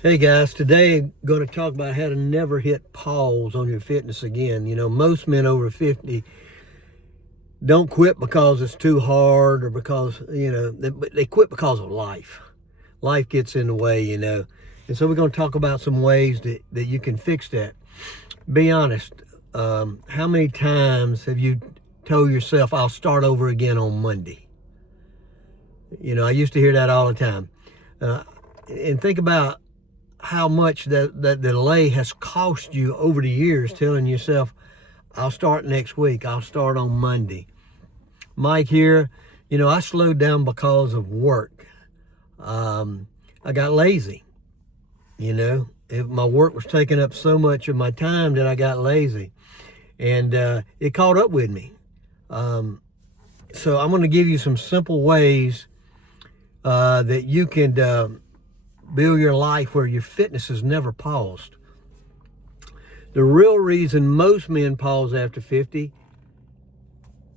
Hey guys, today I'm going to talk about how to never hit pause on your fitness again. You know, most men over 50 don't quit because it's too hard or because, they quit because of life. Life gets in the way. And so we're going to talk about some ways that you can fix that. Be honest, how many times have you told yourself, I'll start over again on Monday? I used to hear that all the time. And think about how much that delay has cost you over the years, telling yourself, I'll start next week, I'll start on Monday. Mike here. I slowed down because of work. I got lazy. My work was taking up so much of my time that I got lazy, and it caught up with me. So I'm going to give you some simple ways that you can build your life where your fitness is never paused. The real reason most men pause after 50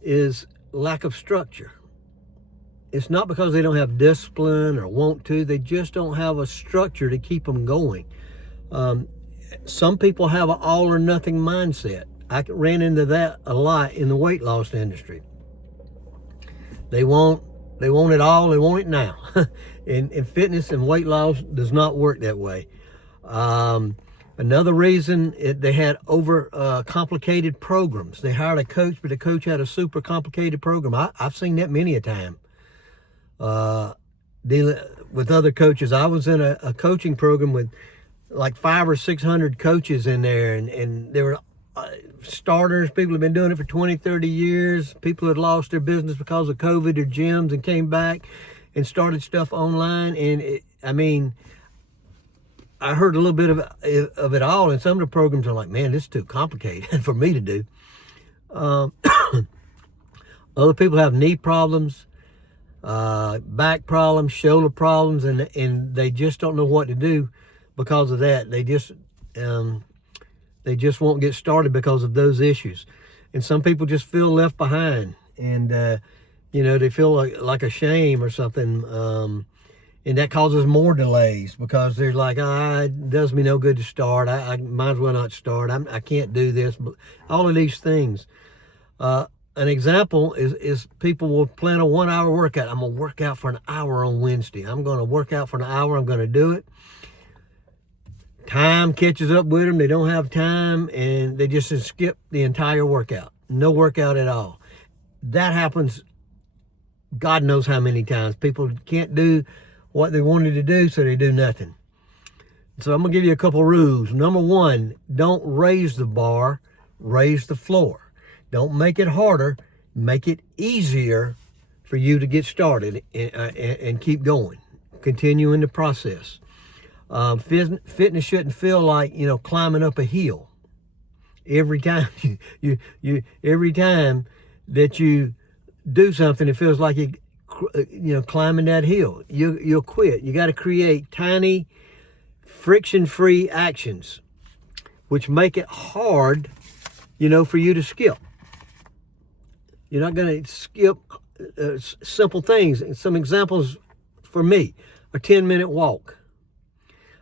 is lack of structure. It's not because they don't have discipline or want to, they just don't have a structure to keep them going. Some people have an all or nothing mindset. I ran into that a lot in the weight loss industry. They want it all, they want it now. And fitness and weight loss does not work that way. Another reason, they had complicated programs. They hired a coach, but the coach had a super complicated program. I've seen that many a time. Dealing with other coaches. I was in a coaching program with like 500 or 600 coaches in there, and there were starters, people have been doing it for 20, 30 years, people who had lost their business because of COVID or gyms and came back and started stuff online. And I heard a little bit of it all, and some of the programs are like, man, this is too complicated for me to do. Other people have knee problems, back problems, shoulder problems, and they just don't know what to do because of that. They just won't get started because of those issues. And some people just feel left behind, and they feel like a shame or something, and that causes more delays because they're like, it does me no good to start. I might as well not start. I can't do this. But all of these things. An example is people will plan a 1 hour workout. I'm going to work out for an hour on Wednesday. I'm going to work out for an hour. I'm going to do it. Time catches up with them. They don't have time, and they just skip the entire workout. No workout at all. That happens God knows how many times. People can't do what they wanted to do, so they do nothing. So I'm going to give you a couple rules. Number one, don't raise the bar, raise the floor. Don't make it harder, make it easier for you to get started and keep going. Continue in the process. Fitness shouldn't feel like, climbing up a hill. Every time every time that you do something, it feels like you climbing that hill. You'll quit. You got to create tiny, friction-free actions, which make it hard, for you to skip. You're not going to skip simple things. Some examples for me: a 10-minute walk.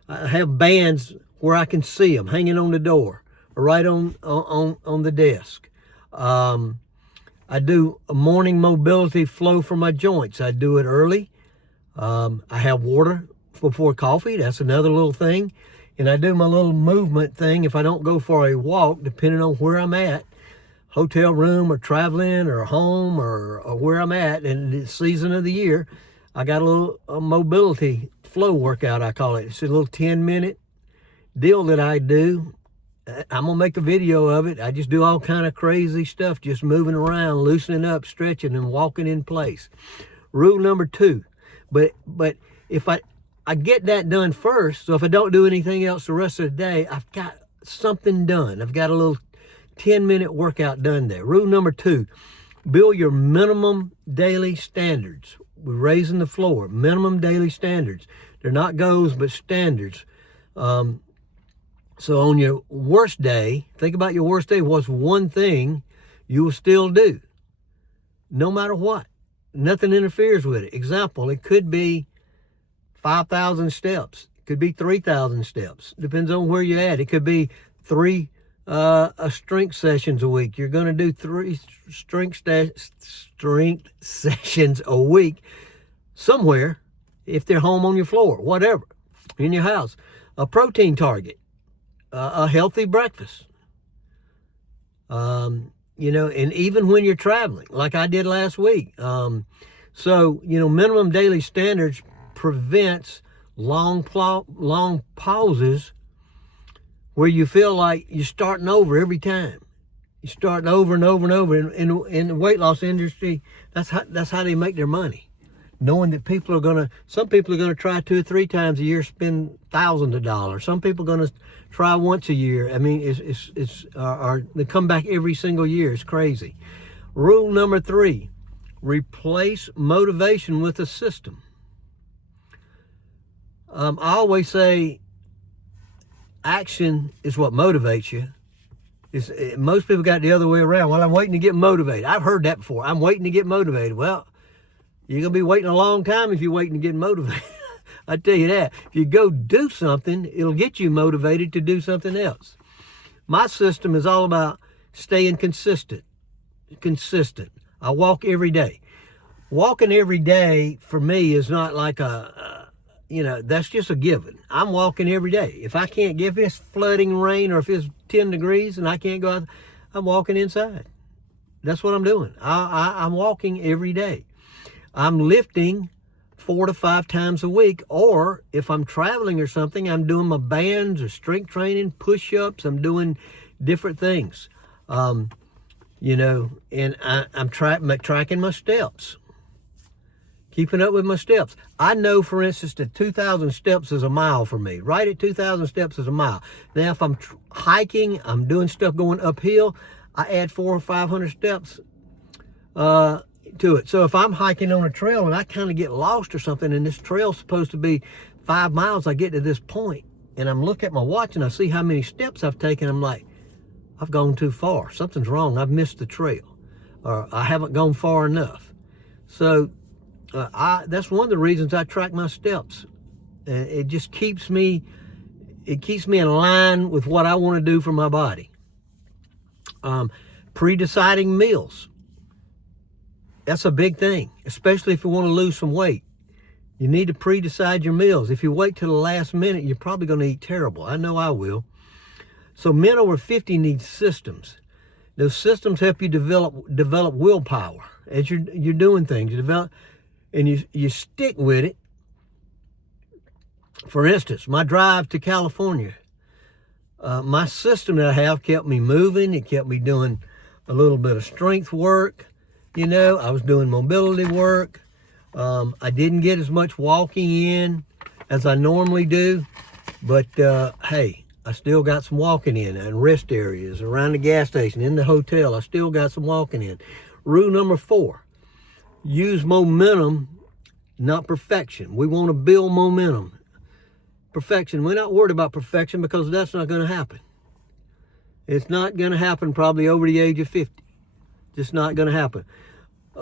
I have bands where I can see them hanging on the door or right on the desk. I do a morning mobility flow for my joints. I do it early. I have water before coffee. That's another little thing. And I do my little movement thing if I don't go for a walk, depending on where I'm at, hotel room or traveling or home or where I'm at in the season of the year. I got a mobility flow workout, I call it. It's a little 10-minute deal that I do. I'm going to make a video of it. I just do all kind of crazy stuff, just moving around, loosening up, stretching, and walking in place. Rule number 2. But if I get that done first, so if I don't do anything else the rest of the day, I've got something done. I've got a little 10-minute workout done there. Rule number 2, build your minimum daily standards. We're raising the floor. Minimum daily standards. They're not goals, but standards. So on your worst day, think about your worst day. What's one thing you will still do, no matter what? Nothing interferes with it. Example, it could be 5,000 steps. Could be 3,000 steps. Depends on where you're at. It could be three strength sessions a week. You're going to do three strength sessions a week somewhere, if they're home on your floor, whatever, in your house. A protein target, a healthy breakfast. You know, and even when you're traveling, like I did last week. So, you know, minimum daily standards prevents long pauses where you feel like you're starting over every time. You're starting over and over and over. In the weight loss industry, that's how they make their money. Knowing that some people are gonna try 2 or 3 times a year, spend thousands of dollars. Some people are gonna try once a year. I mean, they come back every single year. It's crazy. Rule number 3: replace motivation with a system. I always say, action is what motivates you. Most people got the other way around. Well, I'm waiting to get motivated. I've heard that before. I'm waiting to get motivated. Well, you're going to be waiting a long time if you're waiting to get motivated. I tell you that. If you go do something, it'll get you motivated to do something else. My system is all about staying consistent. I walk every day. Walking every day for me is not like that's just a given. I'm walking every day. If it's flooding rain or if it's 10 degrees and I can't go out, I'm walking inside. That's what I'm doing. I'm walking every day. I'm lifting 4 to 5 times a week, or if I'm traveling or something, I'm doing my bands or strength training, push-ups. I'm doing different things, and I'm tracking my steps, keeping up with my steps. I know, for instance, that 2,000 steps is a mile for me. Right at 2,000 steps is a mile. Now, if I'm hiking, I'm doing stuff going uphill, I add 400 or 500 steps to it. So if I'm hiking on a trail and I kind of get lost or something, and this trail's supposed to be 5 miles, I get to this point and I'm looking at my watch and I see how many steps I've taken. I'm like, I've gone too far. Something's wrong. I've missed the trail, or I haven't gone far enough. So that's one of the reasons I track my steps. It just keeps me in line with what I want to do for my body. Pre-deciding meals. That's a big thing, especially if you want to lose some weight. You need to pre-decide your meals. If you wait till the last minute, you're probably going to eat terrible. I know I will. So men over 50 need systems. Those systems help you develop willpower as you're doing things. You develop, and you stick with it. For instance, my drive to California, my system that I have kept me moving. It kept me doing a little bit of strength work. I was doing mobility work. I didn't get as much walking in as I normally do, but hey, I still got some walking in, and rest areas, around the gas station, in the hotel. I still got some walking in. Rule number 4, use momentum, not perfection. We want to build momentum. Perfection, we're not worried about perfection because that's not going to happen. It's not going to happen probably over the age of 50. Just not going to happen.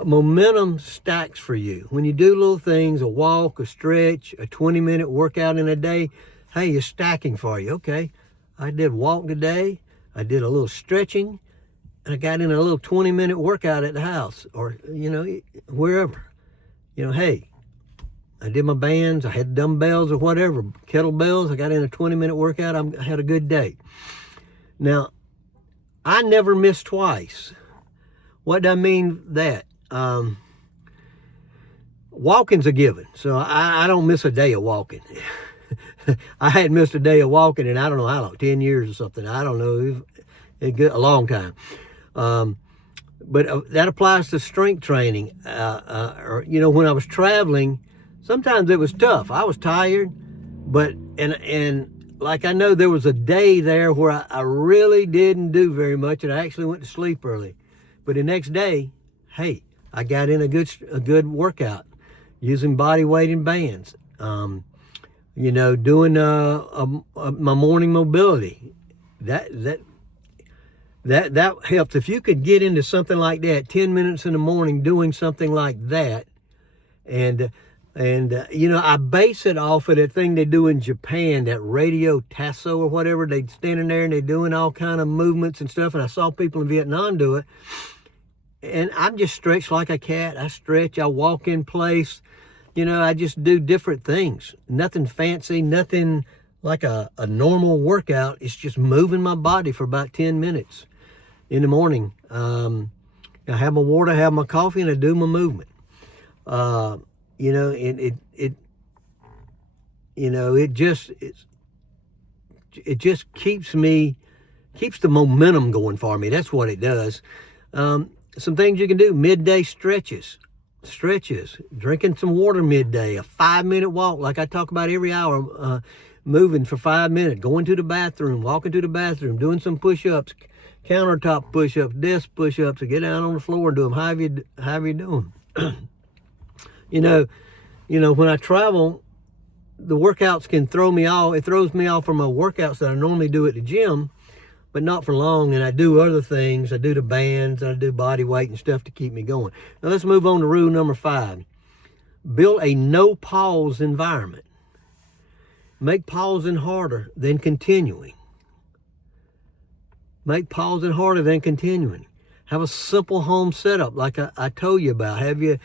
Momentum stacks for you. When you do little things, a walk, a stretch, a 20-minute workout in a day, hey, it's stacking for you. Okay, I did walk today, I did a little stretching, and I got in a little 20-minute workout at the house or, wherever. Hey, I did my bands, I had dumbbells or whatever, kettlebells, I got in a 20-minute workout, I had a good day. Now, I never miss twice. What do I mean that? Walking's a given, so I don't miss a day of walking. I hadn't missed a day of walking in I don't know how long, 10 years or something. I don't know, a long time. But that applies to strength training. Or when I was traveling, sometimes it was tough. I was tired, but and like I know there was a day there where I really didn't do very much, and I actually went to sleep early. But the next day, hey, I got in a good workout using body weight and bands. Doing my morning mobility. That helps. If you could get into something like that, 10 minutes in the morning doing something like that, and And, I base it off of that thing they do in Japan, that radio tasso or whatever. They standing there and they doing all kind of movements and stuff. And I saw people in Vietnam do it. And I'm just stretched like a cat. I stretch, I walk in place. I just do different things. Nothing fancy, nothing like a normal workout. It's just moving my body for about 10 minutes in the morning. I have my water, I have my coffee, and I do my movement. It just keeps the momentum going for me. That's what it does. Some things you can do: midday stretches, drinking some water midday, a 5-minute walk, like I talk about every hour, moving for 5 minutes, going to the bathroom, walking to the bathroom, doing some push-ups, countertop push-ups, desk push-ups, or get down on the floor and do them. However you do them. When I travel, the workouts can throw me off. It throws me off from my workouts that I normally do at the gym, but not for long. And I do other things. I do the bands, I do body weight and stuff to keep me going. Now let's move on to rule number 5. Build a no-pause environment. Make pausing harder than continuing. Make pausing harder than continuing. Have a simple home setup like I told you about. Have your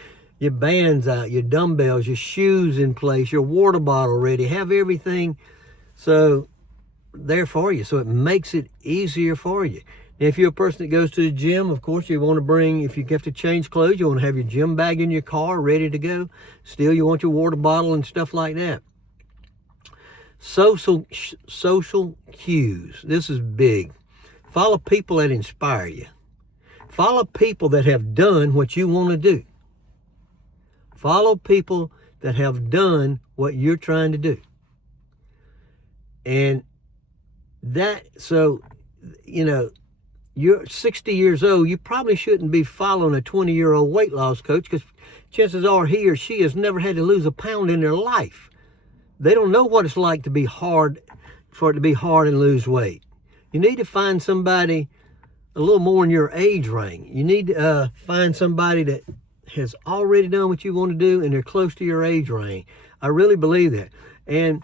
bands out, your dumbbells, your shoes in place, your water bottle ready. Have everything so there for you, so it makes it easier for you. Now, if you're a person that goes to the gym, of course, you want to bring, if you have to change clothes, you want to have your gym bag in your car ready to go. Still, you want your water bottle and stuff like that. Social cues. This is big. Follow people that inspire you. Follow people that have done what you want to do. Follow people that have done what you're trying to do. And you're 60 years old, you probably shouldn't be following a 20-year-old weight loss coach, because chances are he or she has never had to lose a pound in their life. They don't know what it's like to be hard, for it to be hard and lose weight. You need to find somebody a little more in your age range. You need to find somebody that has already done what you want to do and they're close to your age range. I really believe that. And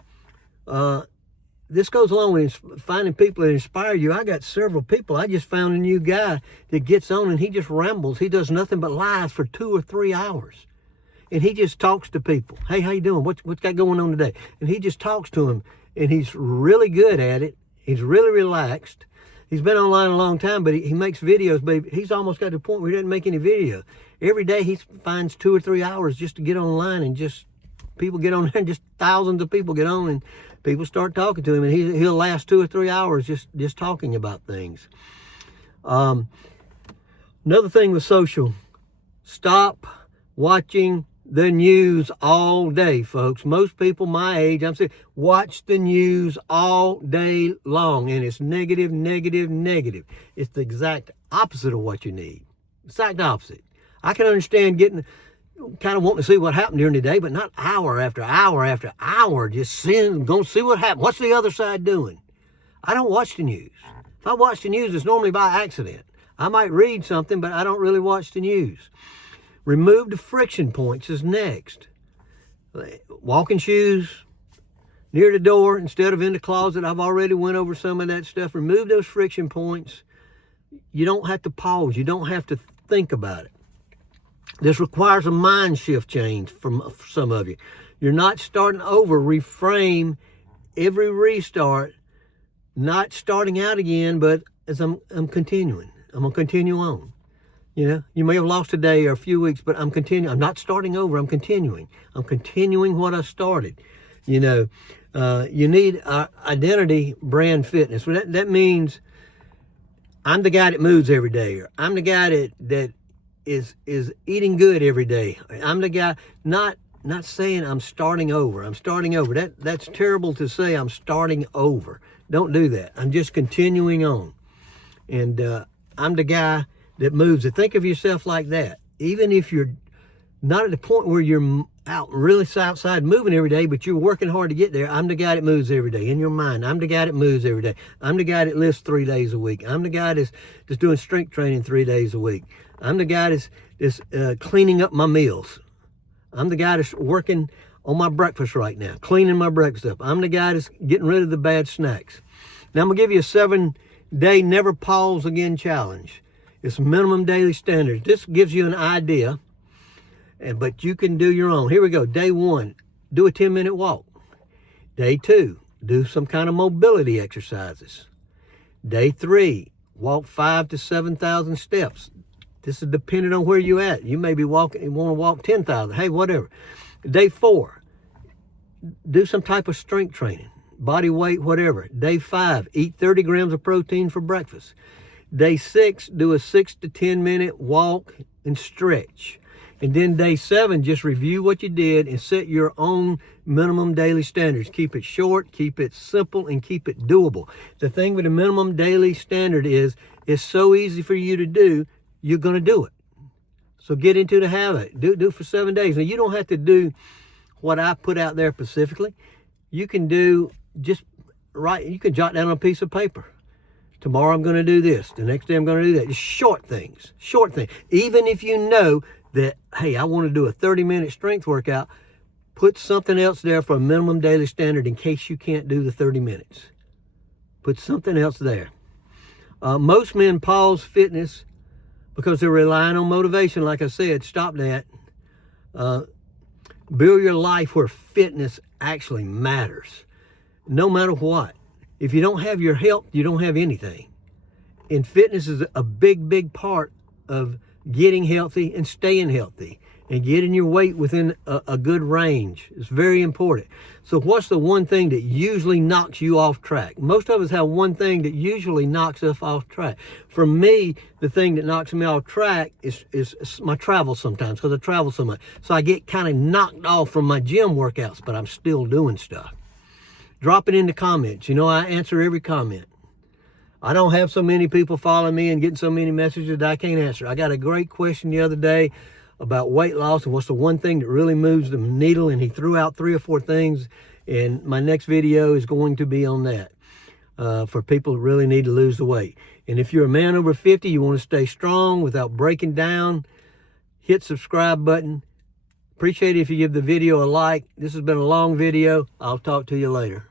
this goes along with finding people that inspire you. I got several people. I just found a new guy that gets on and he just rambles. He does nothing but lies for 2 or 3 hours. And he just talks to people. Hey, how you doing? What's got going on today? And he just talks to them. And he's really good at it. He's really relaxed. He's been online a long time, but he makes videos, but he's almost got to the point where he doesn't make any video. Every day he finds 2 or 3 hours just to get online, and just people get on there, and just thousands of people get on, and people start talking to him, and he'll last 2 or 3 hours just talking about things. Another thing with social, stop watching the news all day, folks. Most people my age, I'm saying, watch the news all day long, and it's negative, negative, negative. It's the exact opposite of what you need. Exact opposite. I can understand kind of wanting to see what happened during the day, but not hour after hour after hour, just going to see what happened. What's the other side doing? I don't watch the news. If I watch the news, it's normally by accident. I might read something, but I don't really watch the news. Remove the friction points is next. Walking shoes near the door instead of in the closet. I've already went over some of that stuff. Remove those friction points. You don't have to pause. You don't have to think about it. This requires a mind shift change from some of you. You're not starting over. Reframe every restart, not starting out again, but as I'm continuing. I'm going to continue on. You may have lost a day or a few weeks, but I'm continuing. I'm not starting over. I'm continuing. I'm continuing what I started. You need identity brand fitness. Well, that means I'm the guy that moves every day, or I'm the guy that is eating good every day. I'm the guy, not saying I'm starting over. I'm starting over. That's terrible to say I'm starting over. Don't do that. I'm just continuing on. And I'm the guy that moves it. Think of yourself like that. Even if you're not at the point where you're out really outside moving every day, but you're working hard to get there, I'm the guy that moves every day. In your mind, I'm the guy that moves every day. I'm the guy that lifts 3 days a week. I'm the guy that's doing strength training 3 days a week. I'm the guy that's cleaning up my meals. I'm the guy that's working on my breakfast right now, cleaning my breakfast up. I'm the guy that's getting rid of the bad snacks. Now, I'm going to give you a 7-day never pause again challenge. It's minimum daily standards. This gives you an idea, but you can do your own. Here we go. Day 1, do a 10-minute walk. Day 2, do some kind of mobility exercises. Day 3, walk 5,000 to 7,000 steps. This is dependent on where you're at. You may be walking, you want to walk 10,000. Hey, whatever. Day 4, do some type of strength training, body weight, whatever. Day 5, eat 30 grams of protein for breakfast. Day 6, do a 6 to 10 minute walk and stretch. And then day 7, just review what you did and set your own minimum daily standards. Keep it short, keep it simple, and keep it doable. The thing with a minimum daily standard is it's so easy for you to do, you're going to do it. So get into the habit. Do it for 7 days. Now, you don't have to do what I put out there specifically. You can do just right. You can jot down on a piece of paper. Tomorrow I'm going to do this. The next day I'm going to do that. Just short things. Short things. Even if you know that, hey, I want to do a 30-minute strength workout, put something else there for a minimum daily standard in case you can't do the 30 minutes. Put something else there. Most men pause fitness because they're relying on motivation. Like I said, stop that. Build your life where fitness actually matters, no matter what. If you don't have your health, you don't have anything. And fitness is a big, big part of getting healthy and staying healthy and getting your weight within a good range. It's very important. So what's the one thing that usually knocks you off track? Most of us have one thing that usually knocks us off track. For me, the thing that knocks me off track is my travel sometimes, because I travel so much. So I get kind of knocked off from my gym workouts, but I'm still doing stuff. Drop it in the comments. You know, I answer every comment. I don't have so many people following me and getting so many messages that I can't answer. I got a great question the other day about weight loss and what's the one thing that really moves the needle, and he threw out 3 or 4 things, and my next video is going to be on that for people who really need to lose the weight. And if you're a man over 50, you want to stay strong without breaking down, hit subscribe button. Appreciate it if you give the video a like. This has been a long video. I'll talk to you later.